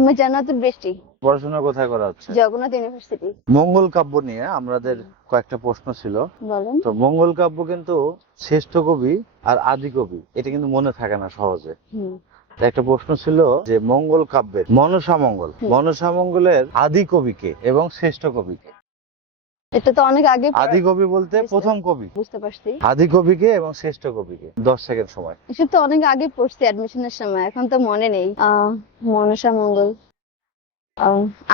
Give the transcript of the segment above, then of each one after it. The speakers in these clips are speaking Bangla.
মোহাম্মদ জান্নাতুল বৃষ্টি, পড়াশোনা কোথায় করা হচ্ছে? জগন্নাথ ইউনিভার্সিটি। মঙ্গল কাব্য নিয়ে আমাদের কয়েকটা প্রশ্ন ছিল। বলেন। তো মঙ্গল কাব্য কিন্তু শ্রেষ্ঠ কবি আর আদি কবি এটা কিন্তু মনে থাকে না সহজে। তো একটা প্রশ্ন ছিল যে মঙ্গল কাব্যের মনসা মঙ্গলের আদি কবিকে এবং শ্রেষ্ঠ কবিকে? এটা তো অনেক আগে আদি কবি বলতে প্রথম কবি, বুঝতে পারছি। আদি কবিকে এবং শ্রেষ্ঠ কবিকে 10 সেকেন্ড সময়। এসব তো অনেক আগে পড়ছি অ্যাডমিশনের সময়, এখন তো মনে নেই। মনসা মঙ্গল,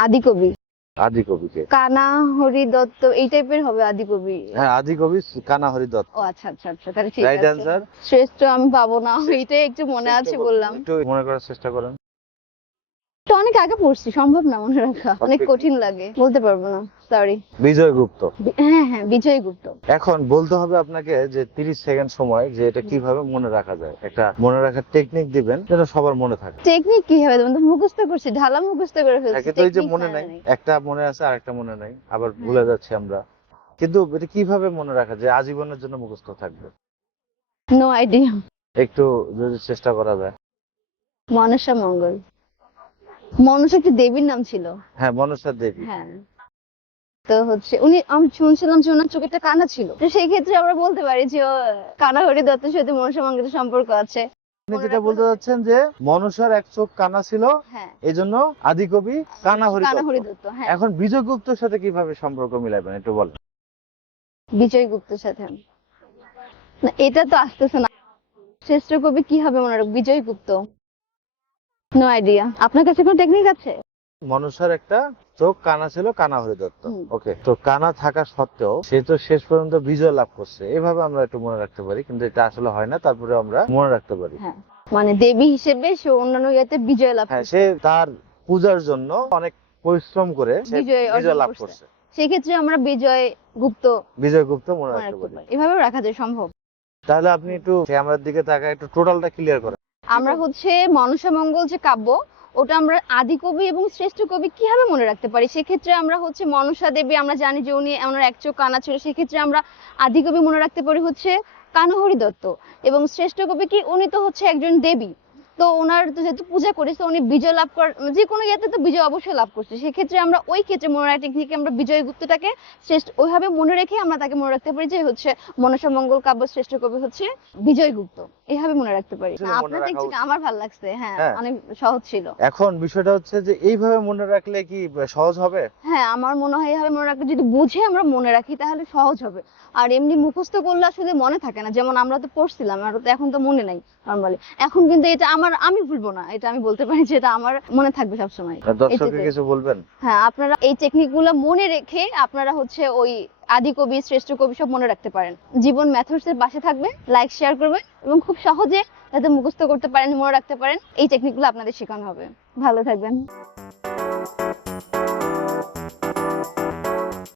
আদি কবি আদি কবিকে কানা হরি দত্ত এই টাইপের হবে আদি কবি। হ্যাঁ, আদি কবি কানাহরি দত্ত। ও আচ্ছা আচ্ছা আচ্ছা, তাহলে ঠিক রাইট আছে। অ্যান্সার। শ্রেষ্ঠ আমি পাবো না, এইটাই একটু মনে আছে বললাম। একটু মনে করার চেষ্টা করেন। এটা অনেক আগে পড়ছি, সম্ভব না মনে রাখা, অনেক কঠিন লাগে, বলতে পারবো না, সরি। বিজয়গুপ্ত। হ্যাঁ হ্যাঁ, বিজয়গুপ্ত। এখন বলতে হবে আপনাকে যে 30 সেকেন্ড সময় যে এটা কিভাবে মনে রাখা যায়, একটা মনে রাখার টেকনিক দিবেন যেটা সবার মনে থাকে। টেকনিক কি হবে, তুমি তো মুখস্থ করছি, ঢালা মুখস্থ করে ফেলছি। একে তো এই যে মনে নাই, একটা মনে আছে আর একটা মনে নাই, আবার ভুলে যাচ্ছি আমরা। কিন্তু এটা কিভাবে মনে রাখা যায় আজীবনের জন্য মুখস্থ থাকবে? No idea. একটু যদি চেষ্টা করা যায়। মনসা মঙ্গল, মনসা একটি দেবীর নাম ছিল। হ্যাঁ, মনসা দেবী। হ্যাঁ, তো হচ্ছে উনি, আমি শুনছিলাম যে ওনার চোখে একটা কানা ছিল, তো সেই ক্ষেত্রে আমরা বলতে পারি যে কানা হরি দত্তের সাথে মনসা মঙ্গলের সম্পর্ক আছে। আপনি যেটা বলতে চাচ্ছেন যে মনসার এক চোখ কানা ছিল, হ্যাঁ, এই জন্য আদি কবি কানাহরি দত্ত। দত্ত। হ্যাঁ, এখন বিজয়গুপ্তের সাথে কিভাবে সম্পর্ক মিলাবেন একটু বলেন। বিজয়গুপ্তের সাথে না, এটা তো আসতেছে না। শ্রেষ্ঠ কবি কি হবে মনে রাখবো, বিজয়গুপ্ত। No idea. আপনার কাছে কোনো টেকনিক আছে? মনসার একটা চোখ কানা ছিল, কানাহরি দত্ত। হুম। ওকে, তো কানা থাকা সত্ত্বেও সে তো শেষ পর্যন্ত বিজয় লাভ করছে, এভাবে আমরা একটু মনে রাখতে পারি, কিন্তু এটা আসলে হয় না, তারপরে আমরা মনে রাখতে পারি। হ্যাঁ, মানে দেবী হিসেবে সে অন্যান্য ইয়েতে বিজয় লাভ হ্যাঁ, করছে। সে তার পূজার জন্য অনেক পরিশ্রম করে সে বিজয় লাভ করছে। সেই ক্ষেত্রে আমরা বিজয়গুপ্ত মনে মনে রাখতে রাখতে পারি। পারি, এভাবে রাখা যায়, সম্ভব। তাহলে আপনি একটু ক্যামেরার দিকে তাকায় একটু টোটালটা ক্লিয়ার করেন। আমরা হচ্ছে মনসা মঙ্গল যে কাব্য, ওটা আমরা আদি কবি এবং শ্রেষ্ঠ কবি কিভাবে মনে রাখতে পারি? সেক্ষেত্রে আমরা হচ্ছে মনসা দেবী, আমরা জানি যে উনি ওনার এক চোখ কানা ছিল, সেক্ষেত্রে আমরা আদি কবি মনে রাখতে পারি হচ্ছে কানাহরি দত্ত। এবং শ্রেষ্ঠ কবি কি, উনি তো হচ্ছে একজন দেবী, তো ওনার তো যেহেতু পূজা করেছে, উনি বিজয় লাভ করার যে কোনো ইয়েতে তো বিজয় অবশ্যই লাভ করছে, সেক্ষেত্রে আমরা ওই ক্ষেত্রে মনে রাখার টেকনিকে আমরা বিজয়গুপ্তটাকে শ্রেষ্ঠ ওইভাবে মনে রেখে আমরা তাকে মনে রাখতে পারি যে হচ্ছে মনসা মঙ্গল কাব্য শ্রেষ্ঠ কবি হচ্ছে বিজয়গুপ্ত, এইভাবে মনে রাখতে পারি। আপনার টেকনিক আমার ভালো লাগছে, হ্যাঁ, অনেক সহজ ছিল। এখন বিষয়টা হচ্ছে যে এইভাবে মনে রাখলে কি সহজ হবে? হ্যাঁ, আমার মনে হয় এইভাবে মনে রাখলে, যদি বুঝে আমরা মনে রাখি তাহলে সহজ হবে। আর এমনি মুখস্থ করলে আসলে মনে থাকে না, যেমন আমরা তো পড়ছিলাম, আর তো এখন তো মনে নাই নরমালি। এখন কিন্তু এটা আমি ভুলবো না, এটা আমি বলতে পারি যে এটা আমার মনে থাকবে সবসময়। দর্শককে কিছু বলবেন? হ্যাঁ, আপনারা এই টেকনিক গুলো মনে রেখে আপনারা হচ্ছে ওই আদি কবি শ্রেষ্ঠ কবি সব মনে রাখতে পারেন। জীবন ম্যাথডস এর পাশে থাকবে, লাইক শেয়ার করবেন এবং খুব সহজে যাতে মুখস্থ করতে পারেন, মনে রাখতে পারেন, এই টেকনিক গুলো আপনাদের শেখানো হবে। ভালো থাকবেন।